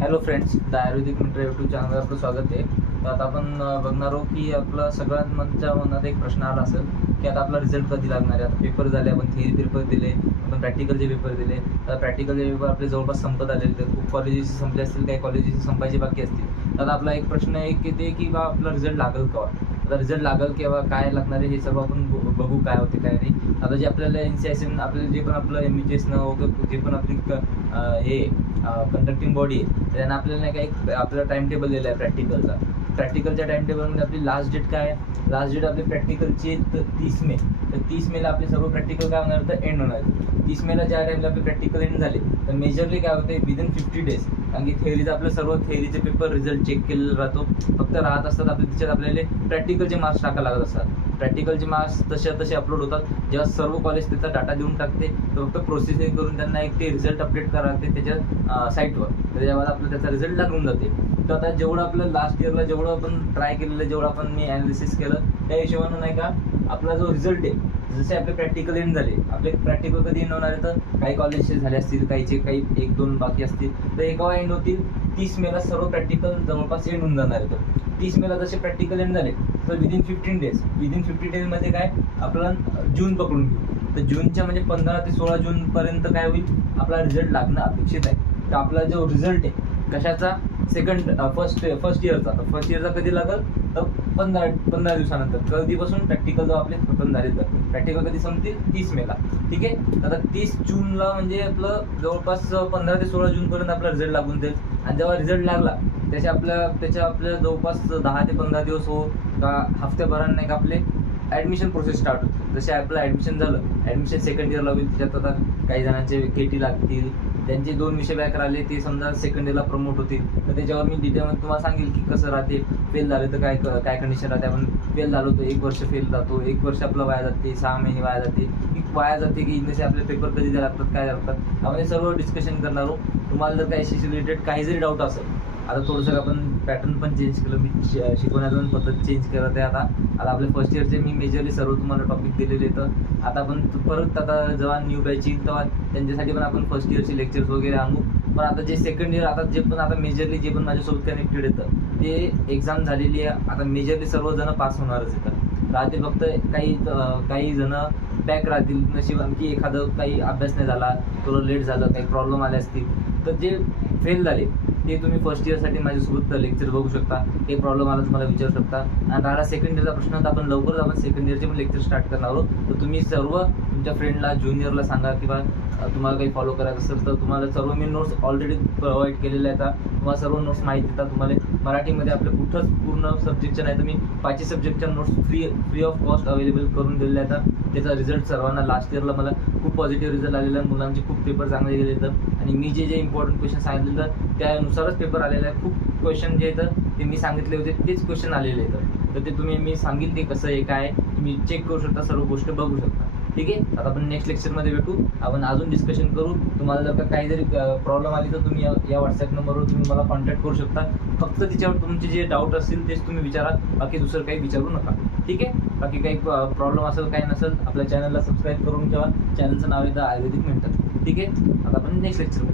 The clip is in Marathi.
हॅलो फ्रेंड्स, द आयुर्वेदिक मित्र यूट्यूब चॅनलवर आपलं स्वागत आहे. तर आता आपण बघणार आहोत की आपला सगळ्यांच्या मनात एक प्रश्न आला असेल की आता आपला रिझल्ट कधी लागणार आहे. आता पेपर झाले, आपण थिअरी पेपर दिले, आपण प्रॅक्टिकलचे पेपर दिले. तर प्रॅक्टिकलचे पेपर आपले जवळपास संपत आलेले, तर खूप कॉलेजेस संपले असतील, काही कॉलेजेस संपायचे बाकी असतील. तर आपला एक प्रश्न आहे की ते की बा आपला रिझल्ट लागेल केव्हा. आता रिझल्ट लागेल केव्हा, काय लागणार आहे, हे सर्व आपण बघू काय होते काय नाही. आता जे आपल्याला NCSN आपल्याला जे पण आपलं MHS वगैरे जे पण आपली हे कंडक्टिंग बॉडी आहे, त्यानं आपल्याला नाही का एक आपला टाइम टेबल दिला आहे प्रॅक्टिकलचा. प्रॅक्टिकलच्या टाइम टेबलमध्ये आपली लास्ट डेट काय आहे, लास्ट डेट आपली प्रॅक्टिकलची 30 मे. तर 30 मेला आपले सर्व प्रॅक्टिकल काय होणार, तर एंड होणार. 30 मेला ज्या टाइमला आपले प्रॅक्टिकल एंड झाले, तर मेजरली काय होते विदिन 50 डेज. कारण की थेअरीचा आपलं सर्व थेअरीचे पेपर रिझल्ट चेक केलेला राहतो, फक्त राहत असतात आपले त्याच्यात आपल्याला प्रॅक्टिकलचे मार्क्स टाकायला लागत असतात. प्रॅक्टिकलचे मार्क्स तसे अपलोड होतात. जेव्हा सर्व कॉलेज त्याचा डाटा देऊन टाकते, तर फक्त प्रोसेसिंग करून त्यांना एक ते रिझल्ट अपडेट करावं लागते त्याच्या साईटवर. त्याच्यावर आपलं त्याचा रिझल्ट लागून जाते. तर आता जेवढं आपलं लास्ट इयरला जेवढं आपण ट्राय केलेलं, जेवढं आपण मी ॲनालिसिस केलं, त्या हिशोबानं नाही का आपला जो रिझल्ट आहे, जसे आपले प्रॅक्टिकल एंड झाले, आपले प्रॅक्टिकल कधी एंड होणार आहे, तर काही कॉलेजचे झाले असतील, काही 1-2 बाकी असतील, तर एका एंड होतील 30 मेला सर्व प्रॅक्टिकल जवळपास एंड होऊन जाणार आहे. तर 30 मेला जसे प्रॅक्टिकल एंड झाले, तर विदिन 15 डेजमध्ये काय आपला जून पकडून घेऊ. तर जूनच्या म्हणजे 15 ते 16 जूनपर्यंत काय होईल, आपला रिझल्ट लागणं अपेक्षित आहे. तर आपला जो रिझल्ट आहे कशाचा, फर्स्ट इयरचा, तर फर्स्ट इयरचा कधी लागेल, तर 15 दिवसानंतर. कधीपासून प्रॅक्टिकल जो आपले खतम झाले, तर प्रॅक्टिकल कधी संपतील, 30 मेला. ठीक आहे. आता 30 जूनला म्हणजे आपलं जवळपास 15 ते 16 जूनपर्यंत आपला रिझल्ट लागून जाईल. आणि जेव्हा रिझल्ट लागला त्याच्या आपल्या जवळपास 10 ते 15 दिवस हो का हफ्त्याभराने एक आपले ॲडमिशन प्रोसेस स्टार्ट होते. जसे आपलं ॲडमिशन झालं, ॲडमिशन सेकंड इयरला होईल. त्याच्यात आता काही जणांचे KT लागतील, त्यांचे 2 विषय बॅक राहिले, ते समजा सेकंड इयरला प्रमोट होतील. तर त्याच्यावर मी डिटेलमध्ये तुम्हाला सांगेल की कसं राहते, फेल झाले तर काय कंडिशन राहते. आपण फेल झालो तर 1 वर्ष फेल जातो, 1 वर्ष आपलं वाया जाते, 6 महिने वाया जाते की जसे आपले पेपर कधी द्यायला लागतात, काय लागतात, आपण हे सर्व डिस्कशन करणार आहोत. तुम्हाला जर काही रिलेटेड काही जरी डाऊट असेल, आता थोडंसं आपण पॅटर्न पण चेंज केलं, मी शिकवण्याचा पण पद्धत चेंज करत आहे. आता आपले फर्स्ट इयरचे मी मेजरली सर्व तुम्हाला टॉपिक दिलेले. तर आता आपण परत आता जेव्हा न्यू बॅच येईल तेव्हा त्यांच्यासाठी पण आपण फर्स्ट इयरचे लेक्चर्स वगैरे आणू. पण आता जे सेकंड इयर, आता मेजरली जे पण माझ्यासोबत कनेक्टेड येतं, ते एक्झाम झालेली आहे. आता मेजरली सर्वजण पास होणारच येतात. राहते फक्त काही जण बॅक राहतील, नशीब आणखी एखादं काही अभ्यास नाही झाला, थोडं लेट झालं, काही प्रॉब्लेम आले असतील. तर जे फेल झाले ते तुम्ही फर्स्ट इयरसाठी माझ्यासोबत लेक्चर बघू शकता. काही प्रॉब्लेम आला तुम्हाला विचारू शकता. आणि राहिला सेकंड इयरचा प्रश्न, तर आपण लवकरच आपण सेकंड इयरचे पण लेक्चर स्टार्ट करणार आहोत. तर तुम्ही सर्व तुमच्या फ्रेंडला, ज्युनियरला सांगा, किंवा तुम्हाला काही फॉलो करायचं असेल तर तुम्हाला सर्व मी नोट्स ऑलरेडी प्रोव्हाइड केलेल्या आहेत. तुम्हाला सर्व नोट्स माहिती येतात. तुम्हाला मराठीमध्ये आपल्या कुठंच पूर्ण सब्जेक्टच्या नाही, तर मी 5 सब्जेक्टच्या notes free of cost available करून दिलेल्या आहेत. त्याचा रिझल्ट सर्वांना लास्ट इयरला मला खूप पॉझिटिव्ह रिझल्ट आलेला आहे. मुलांचे खूप पेपर चांगले गेले आहेत. आणि मी जे इम्पॉर्टंट क्वेश्चन सांगितले त्यानुसारच पेपर आलेला आहे. खूप क्वेश्चन जे येतं ते मी सांगितले होते तेच क्वेश्चन आलेले आहेत. तर ते तुम्ही मी सांगितले कसं आहे काय, तुम्ही चेक करू शकता, सर्व गोष्ट बघू शकता. ठीक आहे. आता आपण नेक्स्ट लेक्चरमध्ये भेटू, आपण अजून डिस्कशन करू. तुम्हाला जर का काही जरी प्रॉब्लेम आली तर तुम्ही या व्हॉट्सॲप नंबरवर तुम्ही मला कॉन्टॅक्ट करू शकता. फक्त तिच्यावर तुमचे जे डाऊट असतील तेच तुम्ही विचारा, बाकी दुसरं काही विचारू नका. ठीक आहे. बाकी काही प्रॉब्लेम असेल काही नसेल, आपल्या चॅनलला सबस्क्राईब करून ठेवा. चॅनलचं नाव आहे द आयुर्वेदिक मेंटर. ठीक आहे. आता आपण नेक्स्ट लेक्चर